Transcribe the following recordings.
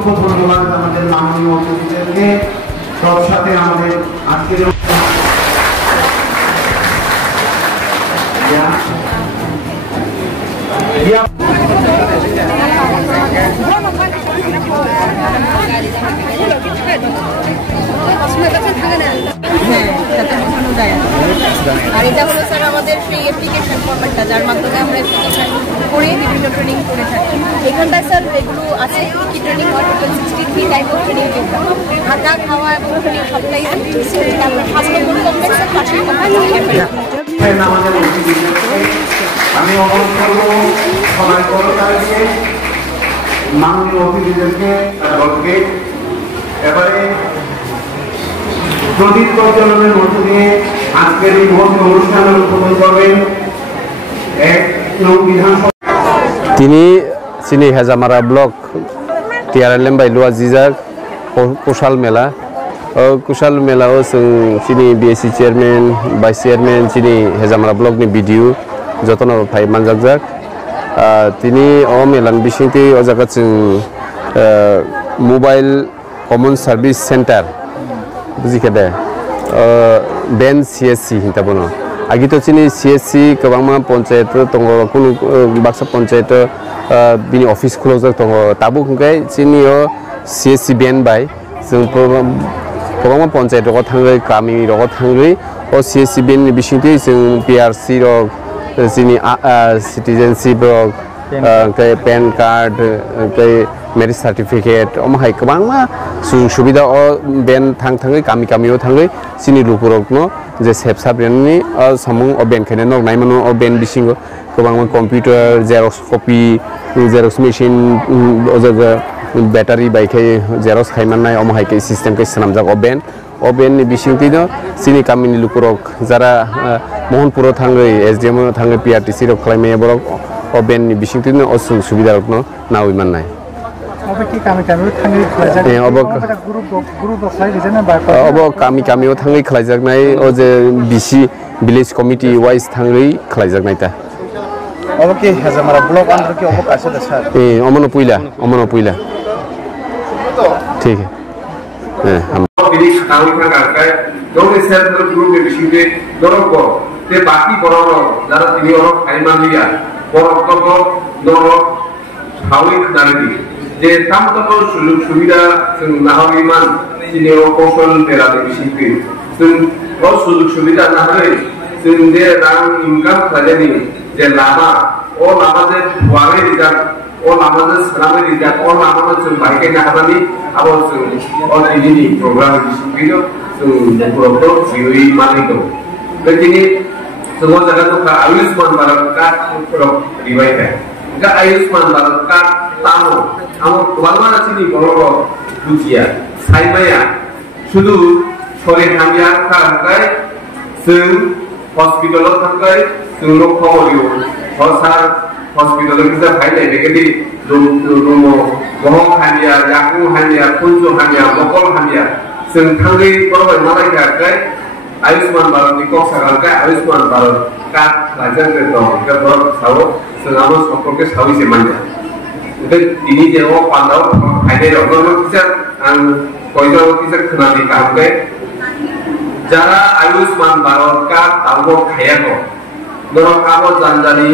অসংখ্য ধন্যবাদ আমাদের মাননীয় অতিথিদেরকে। সব সাথে আমাদের আজকের আর এটা হলো স্যার আমাদের ফ্রি অ্যাপ্লিকেশন ফরম্যাটটা, যার মাধ্যমে আমরা অ্যাপ্লিকেশন করে বিভিন্ন ট্রেনিং করে থাকি। এখানটায় স্যার এগুলো আছে কি ট্রেনিং হয়, total 63 type of training program. থাকা, খাওয়া এবং ট্রেনিং সবটাই আমি অনুরোধ করবো সবাই করতালি দিয়ে মাননীয় অতিথিদেরকে এবারে প্রদীপ প্রজ্বলনের মধ্য দিয়ে আজকের এই ভর্তি অনুষ্ঠানের উদ্বোধন করবেন এক নং বিধানসভা। তিনি চিনি হেজামারা ব্লক টিআরএলএম বাইলুয়া জিজার कुशाल मेला चिनी बीएससी चेयरमैन वाइस चेयरमैन चिनी हेजामारा ब्लकनि बीडीओ जतन भाई मानजाक तिनी ओ मेलान बिसिंति ओ जागा जों मोबाइल कमन सार्भिस सेंटर बुजिखे दे बेन सीएससी हिंता बनो आगे तो चिनी सीएससी गोबांमा पंचायत दङ कुनु बाक्सा पंचायत बिनि अफिस खुलावजाक दङ ताबो हुंखाय चिनी ओ सीएससी बेन बाय जों गोबां पंचायत रग थाङै गामि रग थाङै ओ सीएससी बेन बिसिंति जों पीआरसी रग जोंनि सिटिजेनशिप रग पैन कार्ड मेरिज सार्टिफिकेट अमाहाय गोबां सुबिदा ओ बेन थाङै गामि गामियाव थाङै जोंनि लोगोरगनो जे सेबसा बेननि सामुं ओ बेन खायनो नरनाय मानो ओ बेन बिसिङो गोबां कम्पिउटार जेरक्स कपि जेरक्स मेसिन ओ जागा बैटारि बाइकै जेरक्स खायमानाय अमाहायके सिस्टेम के सनामजाक ओबेन नि बिसिंतिनो सिनि कामिनि लुकुरक जारा मोहनपुर थाङै एसडीएम थाङै पीआरटीसी रक खालामनाय बरक ओबेन नि बिसिंतिनो असुं सुबिदा रकनो नावै माननाय अबे कामी कामी थाङै खलायजाक ग्रुप अफ लाइ रिजन बा अबो कामी कामियाव थाङै खलायजाकनाय ओ जे बीसी विलेज कमिटी वाइज थाङै खलायजाकनाय ता अबे के हेजामारा ब्लॉक अंडर के अबो कासे दसा अमनो पुइला ठीक है हम बिनी खातावि का करके दोने सेल्फ हेल्प ग्रुप के बिसिंगे दरको ते बाकी बररो जारा तिनि और फाइमान लिया बरको दरो खावि खानानि जे तामतको सुबिदा जों नाहरिमान तिनि ओ कौशल मेलानि बिसिंगे जों ओ सुजुग सुबिदा नाहरै जों जे रां इनकाम खालामनि जे लामा ओ लामा जे वाङै रिजार्भ ओ लामाजों सनामै रिजार्भ ओ लामाजों जों बाहायनो हानानै आबो जों ओ दिनैनि प्रग्राम बिसिंगिनो जों नखरखौ जिउयै मानिगौ बेदिनि जों जायगाखौ आयुष्मान भारत कार्ड प्रग रिबायदे गा आयुष्मान भारत कार्ड तामो आमो गोबां मानसिनि बर'र बुजिया साइमाया शुद्ध सरे हामिया खारखाय जों हस्पिटालाव थांखाय जों नखरियो हसार हॉस्पिटल के फाइल नेगेटिव रुमो गहम हानिया याकु हानिया फुंजो हानिया बकल हानिया जों थांगै बरबाय मालायखाय आयुष्मान भारत नि कक्सागारखाय आयुष्मान भारत कार्ड लाइसेंस दं गबर सावो जों आबो सबके साविसे मानजा बे दिनि जेव पान्दाव फाइल रगनो किसा आं कयजो किसा खोनानि कामके जारा आयुष्मान भारत कार्ड तावो खायाको दर काबो जानजानि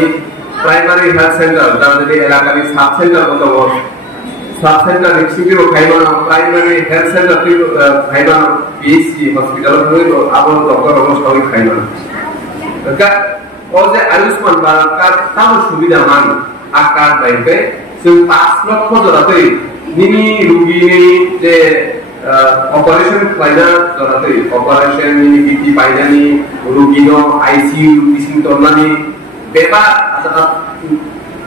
प्राइमरी हेल्थ सेंटर दानि एलाकानि सब सेंटर बतो सब सेंटर सिबिरो खायमाना प्राइमरी हेल्थ सेंटर खायमाना बीएससी हॉस्पिटल होइरो आबो डॉक्टर अमस्तावि खायमाना दा ओ जे आयुष्मान भारत कार्ड ताम सुबिदा मान आ कार्ड बायके जों 5 लाख जरातै निनि रुगिनि जे ऑपरेशन खायना जरातै ऑपरेशन नि बिटि पाइनानि रुगिनो आईसीयू बिसिं तनानि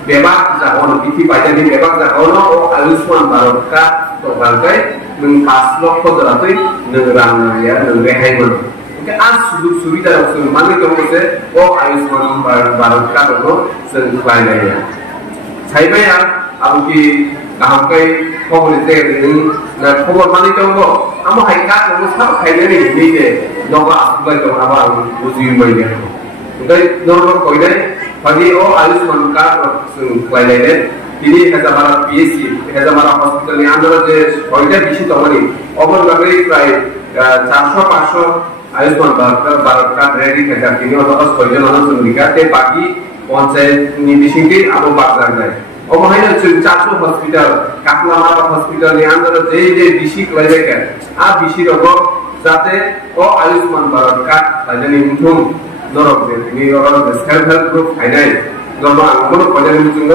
बेबाक जागोन बिथि बायदानि बेबाक जागोन ओ आयुष्मान भारत का तो बालगाय नों 5 लाख जरातै नों रांया नों रेहाय मोनो ओके आ सुजुग सुबिदा जों माने दङ जे ओ आयुष्मान भारत का दङ जों खालायनाया साइबाया आबुकी गाहामकै खबर जे नों खबर माने दङ आम हायका नों सब खायनानि निजे नगा आसुबाय दङ आबा बुजियो माइया ओमफ्राय नरम कइनाय बादि ओ आयुष्मान कार्ड जों खालायनाय তিনি হেজামারা পিএসসি হেজামারা হসপিটালে আন্দোলন যে 6টা বেশি তমানি অবলম্বনে প্রায় 400-500 আয়ুষ্মান ভারত কার্ড রেডি থাকে তিনি হলো 6জন আলোচনিকা তে বাকি পঞ্চায়েত নির্দেশিকে আবু বাজার যায় অবহাইনা 400 হসপিটাল কাকলামারা হসপিটালে আন্দোলন যে বেশি ক্লাইকে আর বেশি রোগ যাতে ও আয়ুষ্মান ভারত কার্ড লাইনি মুঠুম দরক যে তিনি সেলফ হেল্প গ্রুপ ফাইনাল জন্য আঙ্গন পর্যায়ের জন্য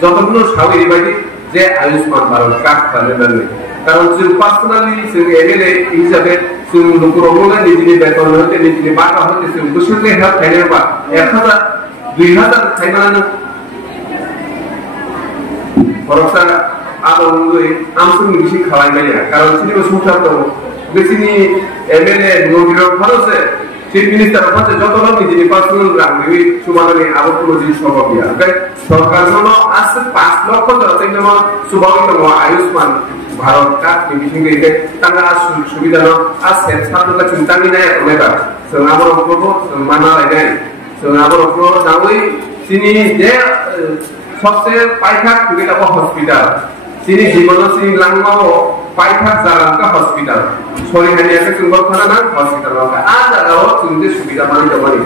যতগুলো সাউরি বাইরে যে আয়ুষ্মান ভারত কার্ড ফাইনাল কারণ जों পার্সোনালি जों এমএলএ হিসাবে जों নপুরমলে নিজে বেতন হতে নিজে বাটা হতে जों বছরে হেল্প ফাইনাল বা 1000 2000 ফাইনাল ভরসা আলোন্দে আমসুং বেশি খাওয়াই যায় কারণ তিনি সংসার তো বেশিনি এমএলএ নগর খরচে চিফ মিনিস্টার হচ্ছে যত লোক নিজে পার্সোনাল রাখবে সুমানে আরো কোনো জিনিস সম্ভব না ওকে সরকার জন্য আছে 5 লক্ষ টাকা যেমন সুভাবিত আয়ুষ্মান ভারত কার্ড নিবিশিঙ্গে এতে তারা সুবিধা না আছে ছাত্ররা চিন্তা নাই ওমেবা जों আমার উপর মানা লাগে जों আমার উপর যাওই তিনি যে সবচেয়ে পাইখাক সুবিধা হসপিটাল তিনি জীবন সিং লাংমাও পাইখাক জারাঙ্কা হসপিটাল সরিহানিয়াকে চুম্বকখানা না হসপিটাল আজ জায়গাও চুমতে সুবিধা মানে জমানি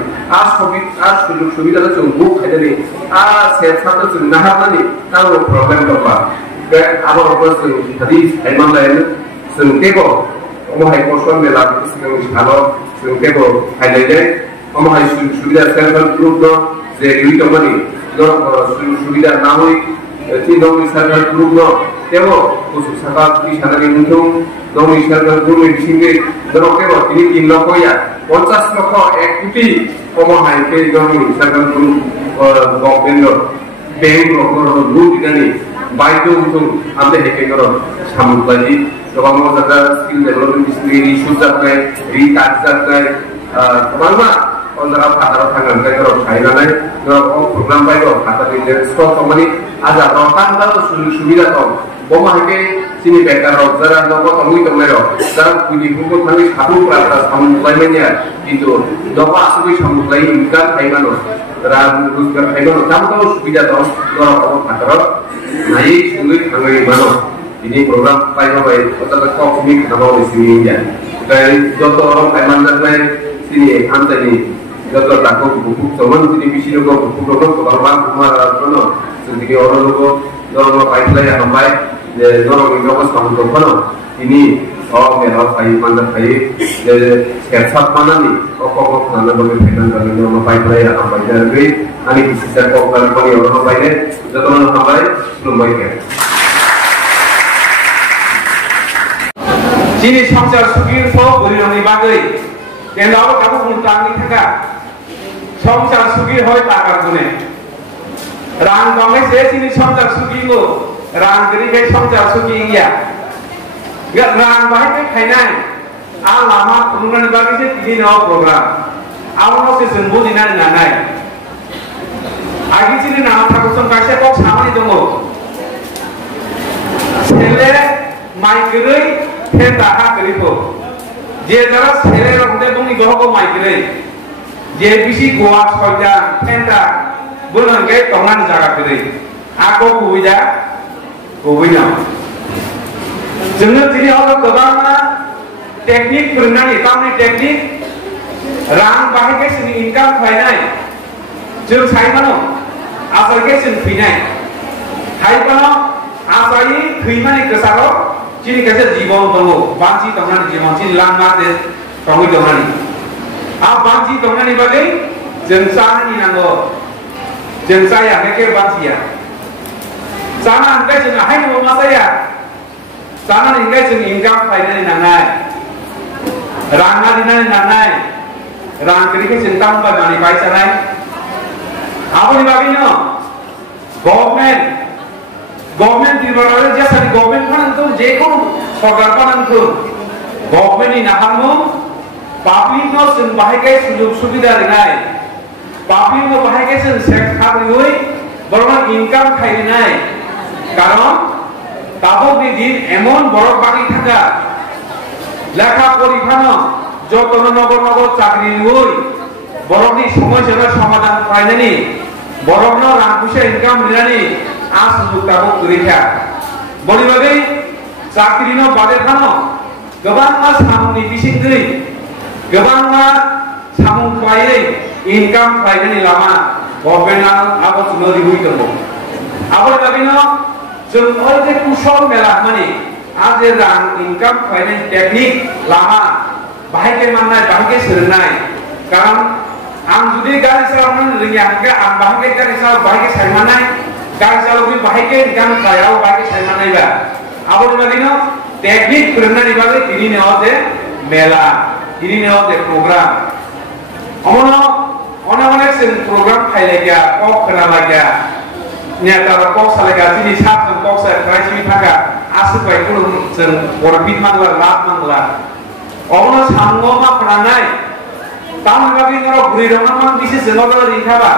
আজ সুযোগ সুবিধাটা চুম্বুক খাইদানি আর সেছাতে চুম নাহাবানি তার প্রবলেম করবা আবার উপর হাদিস হাইমান লাইন जों কেবল অমহাই কোশন মেলা সিং ভালো जों কেবল হাইলাইটে অমহাই সুবিধা সেলফ হেল্প গ্রুপ যে রিটমানি সুবিধা না হই তিনজনই সরকার গ্রুপ ন তেও কুসু সাকা কি সানানি মুথুম দমি সরকার গ্রুপে বিসিঙ্গে দরকে তিনি 3 লক্ষ ইয়া 50 লক্ষ 1 কোটি কমহাই কে দমি সরকার গ্রুপ গভর্নমেন্ট ব্যাংক রকম গ্রুপ দিনানি বাইতো মুথুম আমতে হেকে করো সামুদায়িক গোবাং জায়গা স্কিল ডেভেলপমেন্ট স্কিল ইস্যু জায়গায় রিকার্ড জায়গায় বাংলা অন্যরা ফাটার থাকার জায়গায় খাইনানে প্রোগ্রাম বাইরে ফাটা দিলে স্টক কোম্পানি আজ রকান্দার সুবিধা কম বোমা হেকে চিনি বেকার যারা নগদ অমুই তমের যারা কুনি ফুকো থানি খাবু প্রাপ্ত সামুদায়নিয়া কিন্তু দফা আসবে সামুদায়িক ইনকাম খাইবানো রাজ রোজগার খাইবানো জামতাও সুবিধা দম দরা কম ফাটার নাই সুন্দর থাঙ্গাই মানো ini program paling apa itu kota kosmik nama di sini ya dari jodoh orang Kalimantan lain sini antar ini jodoh takut buku cuman sini misi logo buku logo orang rumah kono sedikit orang logo orang baik lah yang baik orang logo sama kono ini orang merah baik mana baik sehat mana nih kok mana bagi pekan kali orang baik lah yang baik dari ani kisi saya kok kali orang baik jodoh orang baik belum baik ya Sini সংসার সুখীর সব বলিরনি বাগৈ কেন্দ্র কাবু মুন্তানি থাকা সংসার সুখী হয় টাকার গুণে রাং দমে সে sini সংসার সুখী গো রাং গরি কে সংসার সুখী ইয়া রাং বাহিতে খাইনাই আ লামা তুমনানি বাগৈ সে তিনি ন প্রোগ্রাম আউনো সে জনবু দিনানি নানাই আগে sini না থাকুন কাছে কক সামানি দङ ছেলে মাইগ্রেই Henta hak itu, je jelas seler orang itu ni gohok migrate, je bisi goa saja henta, bukan gay tongan jaga kiri, aku kuida, Jangan jadi orang kebanyakan teknik berenang itu ni teknik, rang bahaya sini income finai, jauh saya mana, asal kesini finai, hai mana, asal ini finai kesaro. Ciri kerja jiwa tunggu, banci tunggu jiwa, ciri langgar deh, tunggu tunggu ni. Banci tunggu ni bagai, jensa ni nanggo, jensa ya, mereka banci ya. Sana angkai jenah, hai mau masa ya. Sana angkai jenah income final ni nangai, rangga di nani nangai, rang kerja jentang bagi paisa nai. Apa ni bagai ni? Government di luar jasa di government kan itu jekon सरकार kan itu government ini nahanmu public no sen bahagia sujud subidah dengan public no bahagia sen seks hari ini baru income kaya dengan karena tabuk di din emon baru bagi thaga lekha porikano jotono nogor chakri ini baru di semua jaga samadan kaya ini baru no rangkusya income ini asuk tabuk turika boni bagai sakri no bade thano gobang mas hamni bising diri gobang ma samung klai income klai ni lama government abo suno dihui tobo abo bagai no jeng oi je kusol mela mani aje rang income finance technique lama bahai ke mana bahai ke serenai karam ang judi gari salaman ringyang ke ang bahai ke gari sal bahai ke saimanai gari sal bi bahai ke income kayau bahai ke saimanai ba abo bagai no technique pernah dibagai ini ne ote mela ini ne ote program omono ona sen program khailega kok kena nyata kok salega sini sab kok sa krasi thaga asu pai kulum sen orbit mangla rat mangla omono samgo ma pranai tam lagi ngoro guri rama mang bisi sengodo rinkhaba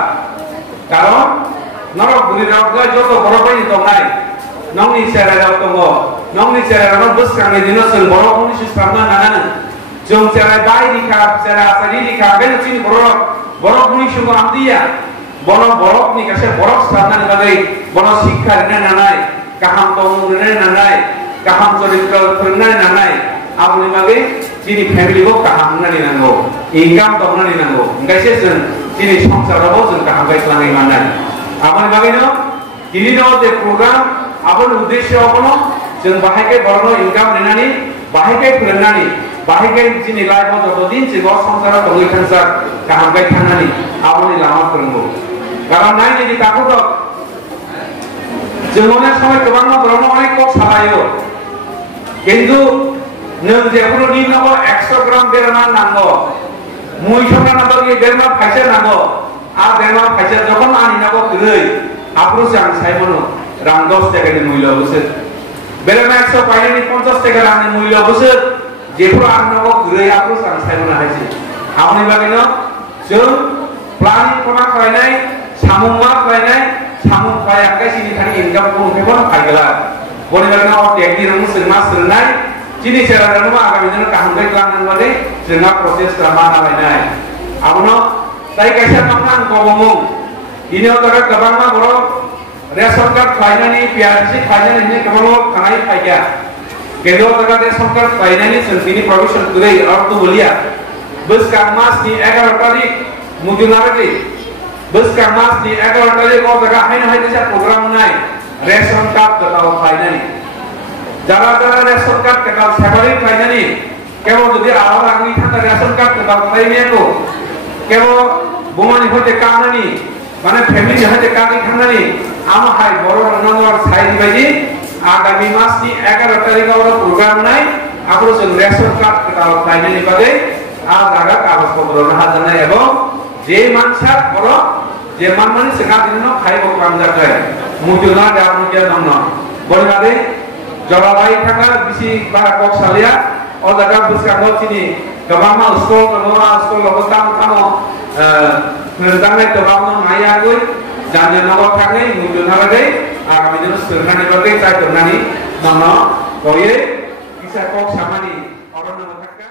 karon ngoro guri rama joto borobai tongai nongni serara tongo nongni serara no bus kang dino sen borok ni sistamna nanana jong serara bai dikha serara sari dikha ben chin borok ni shugo amdiya bono borok ni kase borok sistamna ni bagai bono shikkha ne nanai kaham tong ne nanai kaham charitra ne nanai abuni bagai jini family ko kaham ne nango income tong ne nango ngaise sen jini samsar ro sen kaham bai klangai manai abuni bagai no ini no de program abon uddesho apono jeng bahake borno income nenani bahake prenani bahake jini life mo joto din je gos samsara tongoi thansa kaham gai thanani aboni lama prengo karon nai jadi takut jengone sampai kebang ma borno onek kok salayo কিন্তু nang je puno ni nago 100 gram berma nango mui sona nago ge berma phaise nango a berma phaise যখন ani nago grei apro sang saimono rang 10 টাকা ni mui lo buse berma 100 paine ni 50 টাকা rang ni mui lo buse je puro an nago grei apro sang saimono haise apni bagino jeng planning kona khainai samungma khainai samung khaya kai sini thani income ko hebon khaigala boni bagino tekni rang sengma sernai jini serana numa agami jeno kaham gai klangan bade jenga proses ramana lainai abono tai kaisa maknang ko bomong ini otara kabang ma boro ration card khainani PRC khainani ne kabalo khanai khaiya kedo otara ration card khainani sentini provision kurei artu bolia bus kamas ni 11 tarik mujunaragi bus kamas ni 11 tarik otara haina haina program nai ration card katao khainani যারা যারা ration card kettle separate পাইনি কেবল যদি আলাদা আঙুলি থাকা ration card kettle পাইনি তো কেবল বোমানি হতে কানানি মানে ফ্যামিলি হতে কানি খানানি আমা হাই বড় নম্বর সাইজ বাজি আগামী মাসনি 11 তারিখ ওর প্রোগ্রাম নাই আপরো রেশন কার্ড কেটাল পাইনি বাদে আ জায়গা কাগজপত্র না জানা এবং যে মানসা বড় যে মানমানি সেকা দিন খাইব কাম যাতে মুজুনা দামুকিয়া দন্ন বলবাদে জলবায়ু থাকা বেশি বারা কক সালিয়া ও জায়গা বুসকানো চিনি গবামা স্কুল অবস্থা কানো ফেরদামে গবামা মাইয়া গই জানে নগর থাকে মুজুনা বাদে আগামী দিন সরকারি বাদে চাই করনানি নন কয়ে কিসা কক সামানি অরণ্য থাকা